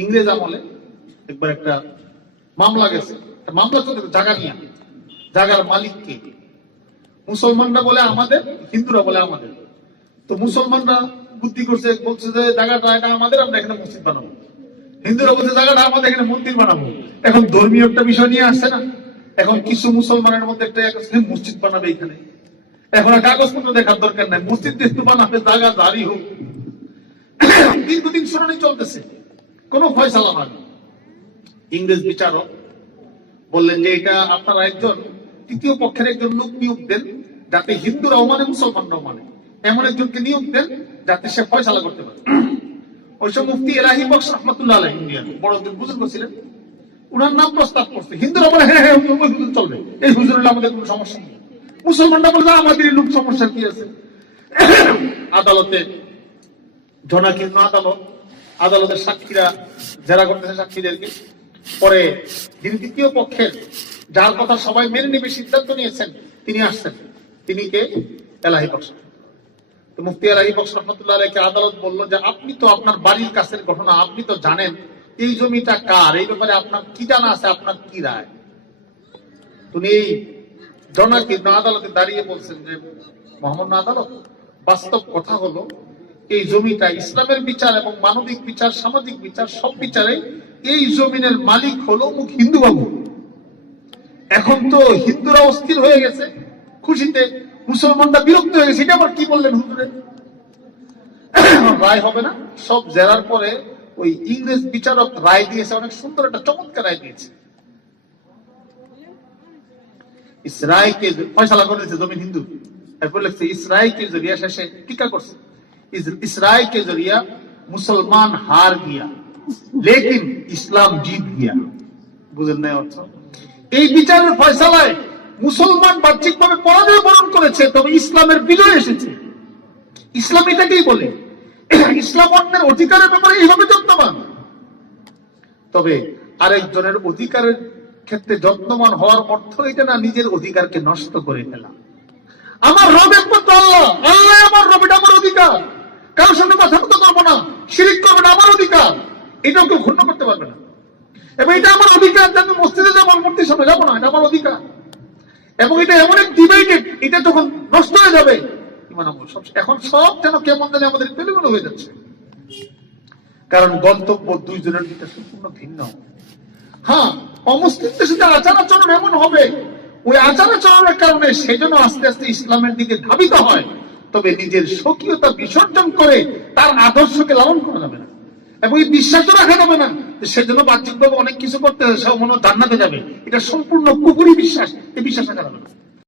ইংরেজ আমলে একবার একটা মামলা গেছে, মামলা চলতে জায়গা নিয়ে, জায়গার মালিক কে? মুসলমানরা বলে আমাদের, হিন্দুরা বলে আমাদের। তো মুসলমানরা বুদ্ধি করছে, বলছে যে জায়গাটা এটা আমাদের, আমরা এখানে মসজিদ বানাবো। হিন্দুরা বলছে জায়গাটা আমাদের, এখানে মন্দির বানাবো। এখন ধর্মীয় একটা বিষয় নিয়ে আসছে না, এখন কিছু মুসলমানের মধ্যে একটা মসজিদ বানাবে এখানে। এখন আর কাগজপত্র দেখার দরকার নাই, মসজিদ যেহেতু বানাবে জায়গা জারি হোক। দীর্ঘদিন শুনানি চলতেছে, কোনো ফয়সালা হয় না। ইংরেজ বিচারক বললেন যে এটা আপনারা একজন তৃতীয় পক্ষের একজন লোক নিয়োগ দেন, যাতে হিন্দুরাও মানে মুসলমানরাও মানে, এমন একজনকে নিয়োগ দেন যাতে সে ফয়সালা করতে পারে। ওই সব মুফতি এলাহি বক্স রহমাতুল্লাহ আলাইহি, ইন্ডিয়ান বড় একজন বুজুর্গ ছিলেন, উনার নাম প্রস্তাব করছে। হিন্দুরা বলে হ্যাঁ হ্যাঁ ওই হুজুর চলবে, এই হুজুর হলে আমাদের কোনো সমস্যা নেই। মুসলমানরা বলে আমাদের লোক সমস্যা কি আছে? আদালতে জনাকীর্ণ আদালত, আদালতের সাক্ষীরা যারা করতেছে সাক্ষীদেরকে, পরে যিনি তৃতীয় পক্ষের, যার কথা সবাই মেনে নেবে সিদ্ধান্ত নিয়েছেন, তিনি আসছেন। তিনি কে? এলাহি বক্স। তো মুফতি এলাহি বক্স রহমাতুল্লাহ আলাইহিকে আদালত বলল যে আপনি তো আপনার বাড়ির কাছের ঘটনা, আপনি তো জানেন এই জমিটা কার, এই ব্যাপারে আপনার কি জানা আছে, আপনার কি রায়? তুমি এই জনাকীর্ণ আদালতে দাঁড়িয়ে বলছেন যে মহামান্য আদালত, বাস্তব কথা হলো এই জমিটা ইসলামের বিচার এবং মানবিক বিচার, সামাজিক বিচার, সব বিচারে এই জমিনের মালিক হলো মুখ হিন্দু বাবু। এখন তো হিন্দুরা অস্থির হয়ে গেছে খুশিতে, মুসলমানরা বিরক্ত হয়ে গেছে। এটা আবার কি বললেন হুজুরে? রায় হবে না। সব জেরার পরে ওই ইংরেজ বিচারক রায় দিয়েছে, অনেক সুন্দর একটা চমৎকার রায় দিয়েছে। इस राय के फैसला कर दिए जमीन हिंदू, एरपर लिखছে इस राय के जरिया শেষে টিকা করছে, इस राय के जरिया मुसलमान हार गया लेकिन इस्लाम जीत गया। বুঝেন না অর্থ? এই বিচারের ফয়সালায় মুসলমান বাহ্যিকভাবে পরাজয় বরণ করেছে, তবে ইসলামের বিজয় এসেছে। ইসলাম এটাকেই বলে, ইসলাম অন্যের অধিকারের ব্যাপারে এইভাবে যত্নবান। তবে আরেকজনের অধিকারের ক্ষেত্রে যত্নবান হওয়ার অর্থ এটা না নিজের অধিকারকে নষ্ট করে ফেলা। আমার রব একমাত্র আল্লাহ, আল্লাহ আমার রব, এটা আমার অধিকার। কারোর সামনে মাথা নত করবো না, শিরিক করবো না, আমার অধিকার। এটাও কেউ ঘূর্ণ করতে পারবে না। এবং এটা আমার অধিকার যে আমি মসজিদে যাবো, মূর্তির সামনে যাবো না, এটা আমার অধিকার। এবং এটা এমন এক ডিভাইডেড, এটা যখন নষ্ট হয়ে যাবে এখন সব যেন কেমন জানি আমাদের পেলেগুলো হয়ে যাচ্ছে। কারণ গন্তব্য দুইজনের ভিতরে সম্পূর্ণ ভিন্ন। হ্যাঁ, অমুসলিমদের সাথে আচার আচরণ এমন হবে, ওই আচার আচরণের কারণে সেজন্য আস্তে আস্তে ইসলামের দিকে ধাবিত হয়। তবে নিজের স্বকীয়তা বিসর্জন করে তার আদর্শকে লালন করা যাবে না, এবং এই বিশ্বাসও রাখা যাবে না সেজন্য বাহ্যিকভাবে অনেক কিছু করতে হবে, সে মনে জান্নাতে যাবে। এটা সম্পূর্ণ কুফরি বিশ্বাস, এই বিশ্বাস রাখা যাবে না।